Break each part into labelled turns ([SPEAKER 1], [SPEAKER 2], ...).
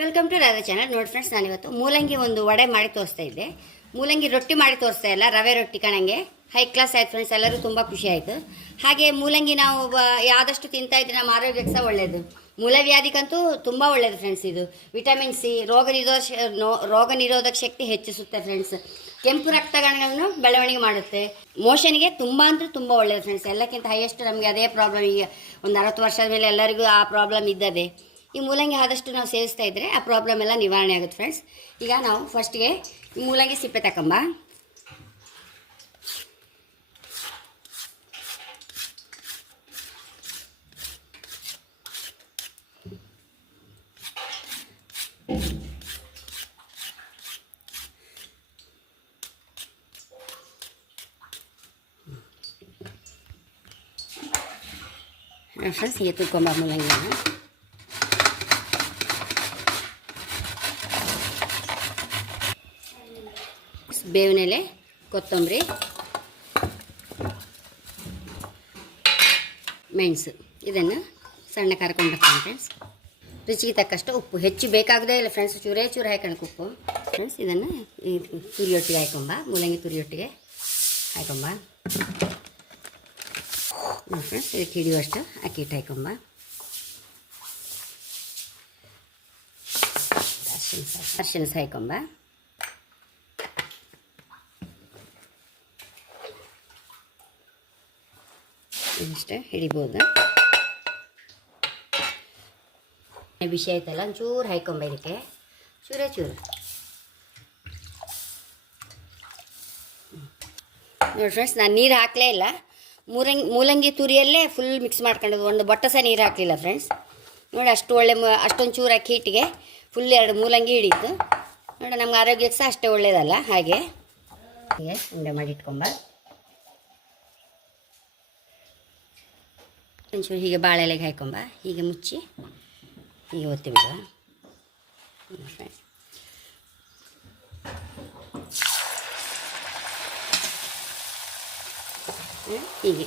[SPEAKER 1] Welcome to Radha channel ನೋಡಿ friends ನಾನಿವತ್ತು ಮೂಲಂಗಿ ಒಂದು ವಡೆ ಮಾಡಿ ತೋರಿಸ್ತಾ ಇದ್ದೆ. ಮೂಲಂಗಿ ರೊಟ್ಟಿ ಮಾಡಿ ತೋರಿಸ್ತಾ ಇಲ್ಲ, ರವೆ ರೊಟ್ಟಿ ಕಣಂಗೆ. ಹೈ ಕ್ಲಾಸ್ ಆಯ್ತು ಫ್ರೆಂಡ್ಸ್ ಎಲ್ಲರೂ ತುಂಬ ಖುಷಿ ಆಯಿತು. ಹಾಗೆ ಮೂಲಂಗಿ ನಾವು ಆದಷ್ಟು ತಿಂತಾ ಇದ್ರೆ ನಮ್ಮ ಆರೋಗ್ಯಕ್ಕೆ ಸಹ ಒಳ್ಳೆಯದು ಮೂಲವ್ಯಾಧಿಗಂತೂ ತುಂಬ ಒಳ್ಳೆಯದು ಫ್ರೆಂಡ್ಸ್ ಇದು. ವಿಟಮಿನ್ ಸಿ ರೋಗ ನಿರೋಧ ರೋಗ ನಿರೋಧಕ ಶಕ್ತಿ ಹೆಚ್ಚಿಸುತ್ತೆ ಫ್ರೆಂಡ್ಸ್ ಕೆಂಪು ರಕ್ತಗಣಗಳನ್ನು ಬೆಳವಣಿಗೆ ಮಾಡುತ್ತೆ. ಮೋಷನ್ಗೆ ತುಂಬ ಅಂದರೆ ತುಂಬ ಒಳ್ಳೆಯದು ಫ್ರೆಂಡ್ಸ್ ಎಲ್ಲಕ್ಕಿಂತ ಹೈಯೆಸ್ಟ್ ನಮಗೆ ಅದೇ ಪ್ರಾಬ್ಲಮ್ ಈಗ ಒಂದು ಅರವತ್ತು ವರ್ಷದ ಮೇಲೆ ಎಲ್ಲರಿಗೂ ಆ ಪ್ರಾಬ್ಲಮ್ ಇದ್ದದೆ ಈ ಮೂಲಂಗಿ ಆದಷ್ಟು ನಾವು ಸೇವಿಸ್ತಾ ಇದ್ದರೆ ಆ ಪ್ರಾಬ್ಲಮ್ ಎಲ್ಲ ನಿವಾರಣೆ ಆಗುತ್ತೆ ಫ್ರೆಂಡ್ಸ್ ಈಗ ನಾವು ಫಸ್ಟ್ಗೆ ಈ ಮೂಲಂಗಿ ಸಿಪ್ಪೆ ತಗೊಂಬ ಫ್ರೆಂಡ್ಸ್ ಹೀಗೆ ತುಳ್ಕೊಂಬ ಮೂಲಂಗಿಯನ್ನು ಬೇವಿನ ಎಲೆ ಕೊತ್ತಂಬರಿ, ಮೆಣಸು. ಇದನ್ನು ಸಣ್ಣ ಕರ್ಕೊಂಡು ಫ್ರೆಂಡ್ಸ್ ರುಚಿಗೆ ತಕ್ಕಷ್ಟು ಉಪ್ಪು. ಹೆಚ್ಚು ಬೇಕಾಗದೇ ಇಲ್ಲ ಫ್ರೆಂಡ್ಸ್ ಚೂರೇ ಚೂರು ಹಾಕೋಣಕ್ಕೆ ಉಪ್ಪು. ಫ್ರೆಂಡ್ಸ್ ಇದನ್ನು ಈ ತುರಿಯೊಟ್ಟಿಗೆ ಹಾಕೊಂಬ ಮೂಲಂಗಿ ತುರಿಯೊಟ್ಟಿಗೆ ಹಾಕೊಂಬ ಫ್ರೆಂಡ್ಸ್ ಇದಕ್ಕೆ ಹಿಡಿಯುವಷ್ಟು ಅಕ್ಕಿ ಇಟ್ಟು ಹಾಕೊಂಬ ಅರ್ಶಿನ ಅರ್ಶಿನ ಹಾಕೊಂಬ ಇಷ್ಟೇ ಹಿಡಿಬೋದು. ಬಿಸಿ ಆಯ್ತಲ್ಲ? ಒಂಚೂರು ಹಾಕೊಂಬ ಇದಕ್ಕೆ. ಚೂರೇ, ಚೂರು. ನೋಡಿ ಫ್ರೆಂಡ್ಸ್ ನಾನು ನೀರು ಹಾಕಲೇ ಇಲ್ಲ. ಮೂರಂಗಿ, ಮೂಲಂಗಿ ತುರಿಯಲ್ಲೇ ಫುಲ್ ಮಿಕ್ಸ್ ಮಾಡ್ಕೊಂಡಿದ್ದು. ಒಂದು ಬೊಟ್ಟ ಸಹ ನೀರು ಹಾಕಲಿಲ್ಲ ಫ್ರೆಂಡ್ಸ್ ನೋಡಿ ಅಷ್ಟು ಒಳ್ಳೆ ಅಷ್ಟೊಂದು ಚೂರು ಹಾಕಿ ಹಿಟ್ಟಿಗೆ ಫುಲ್ ಎರಡು ಮೂಲಂಗಿ ಹಿಡಿತು. ನೋಡಿ ನಮ್ಗೆ ಆರೋಗ್ಯಕ್ಕೆ ಸಹ ಅಷ್ಟೇ ಒಳ್ಳೆಯದಲ್ಲ ಹೀಗೆ ಉಂಡೆ ಮಾಡಿ ಇಟ್ಕೊಂಬ. ಒಂಚೂರು ಹೀಗೆ ಬಾಳೆ ಎಲೆಗೆ ಹಾಕೊಂಬ ಹೀಗೆ ಮುಚ್ಚಿ ಹೀಗೆ ಒತ್ತಿ ಬಿಡುವ. ಹೀಗೆ.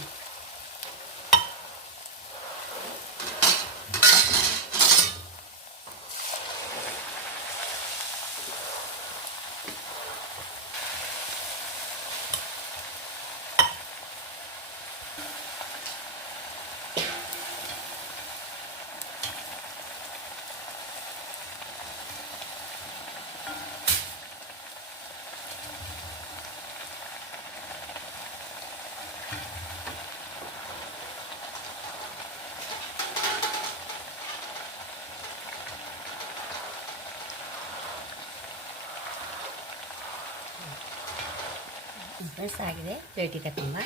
[SPEAKER 1] ಫ್ರೆಂಡ್ಸ್ ಆಗಿದೆ. ಪ್ಲೇಟಿಗೆ ತುಂಬ.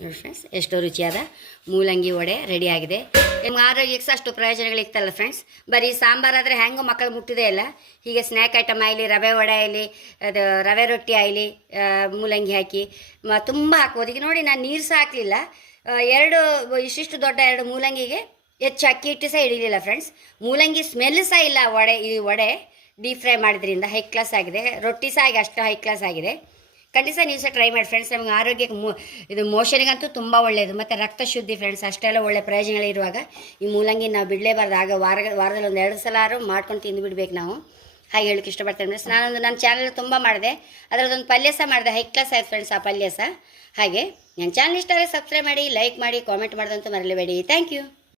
[SPEAKER 1] ನೋಡಿ ಫ್ರೆಂಡ್ಸ್ ಎಷ್ಟೋ ರುಚಿಯಾದ ಮೂಲಂಗಿ ವಡೆ ರೆಡಿ ಆಗಿದೆ. ನಿಮ್ಗೆ ಆರೋಗ್ಯಕ್ಕೆ ಸಹ ಅಷ್ಟು ಪ್ರಯೋಜನಗಳಿರ್ತಲ್ಲ ಫ್ರೆಂಡ್ಸ್ ಬರೀ ಸಾಂಬಾರಾದರೆ ಹ್ಯಾಂಗೋ ಮಕ್ಕಳು ಮುಟ್ಟಿದೆ ಇಲ್ಲ. ಹೀಗೆ ಸ್ನ್ಯಾಕ್ ಐಟಮ್ ಆಗಲಿ ರವೆ ವಡೆ ಆಗಲಿ ಅದು ರವೆ ರೊಟ್ಟಿ ಆಗಲಿ ಮೂಲಂಗಿ ಹಾಕಿ ತುಂಬ ಹಾಕ್ಬೋದು. ಈಗ ನೋಡಿ, ನಾನು ನೀರು ಸಹ ಹಾಕಲಿಲ್ಲ. ಎರಡು, ಇಷ್ಟಿಷ್ಟು ದೊಡ್ಡ ಎರಡು ಮೂಲಂಗಿಗೆ ಹೆಚ್ಚು ಅಕ್ಕಿ ಹಿಟ್ಟು ಸಹ ಹಿಡಿಲಿಲ್ಲ ಫ್ರೆಂಡ್ಸ್ ಮೂಲಂಗಿ ಸ್ಮೆಲ್ ಸಹ ಇಲ್ಲ ವಡೆ, ಈ ವಡೆ. ಡೀಪ್ ಫ್ರೈ ಮಾಡಿದ್ರಿಂದ ಹೈ ಕ್ಲಾಸ್ ಆಗಿದೆ. ರೊಟ್ಟಿ ಸಹ ಹಾಗೆ ಅಷ್ಟು ಹೈ ಕ್ಲಾಸ್ ಆಗಿದೆ. ಖಂಡಿತ ನೀವು ಸಹ ಟ್ರೈ ಮಾಡಿ ಫ್ರೆಂಡ್ಸ್ ನಮಗೆ ಆರೋಗ್ಯಕ್ಕೆ ಮೋ ಇದು ಮೋಷನಿಗಂತೂ ತುಂಬ ಒಳ್ಳೆಯದು ಮತ್ತು ರಕ್ತ ಶುದ್ಧಿ ಫ್ರೆಂಡ್ಸ್ ಅಷ್ಟೆಲ್ಲ ಒಳ್ಳೆ ಪ್ರಯೋಜನಗಳಿರುವಾಗ ಈ ಮೂಲಂಗಿ ನಾವು ಬಿಡಲೇಬಾರ್ದು. ಆಗ ವಾರ ವಾರದಲ್ಲಿ ಒಂದು ಎರಡು ಸಲ ಆರು ಮಾಡ್ಕೊಂಡು ತಿಂದು ಬಿಡ್ಬೇಕು ನಾವು. ಹಾಗೆ ಹೇಳಕ್ಕೆ ಇಷ್ಟಪಡ್ತೇನೆ ಫ್ರೆಂಡ್ಸ್ ನಾನೊಂದು ನನ್ನ ಚಾನಲ್ ತುಂಬ ಮಾಡಿದೆ. ಅದರದ್ದೊಂದು ಪಲ್ಯ ಸಹ ಮಾಡಿದೆ. ಹೈ ಕ್ಲಾಸ್ ಆಯ್ತು ಫ್ರೆಂಡ್ಸ್ ಆ ಪಲ್ಯ ಸಹ. ಹಾಗೆ ನನ್ನ ಚಾನಲ್ ಇಷ್ಟ ಆದರೆ ಸಬ್ಸ್ಕ್ರೈಬ್ ಮಾಡಿ ಲೈಕ್ ಮಾಡಿ ಕಾಮೆಂಟ್ ಮಾಡಿದಂತೂ ಮರಲೇಬೇಡಿ. Thank you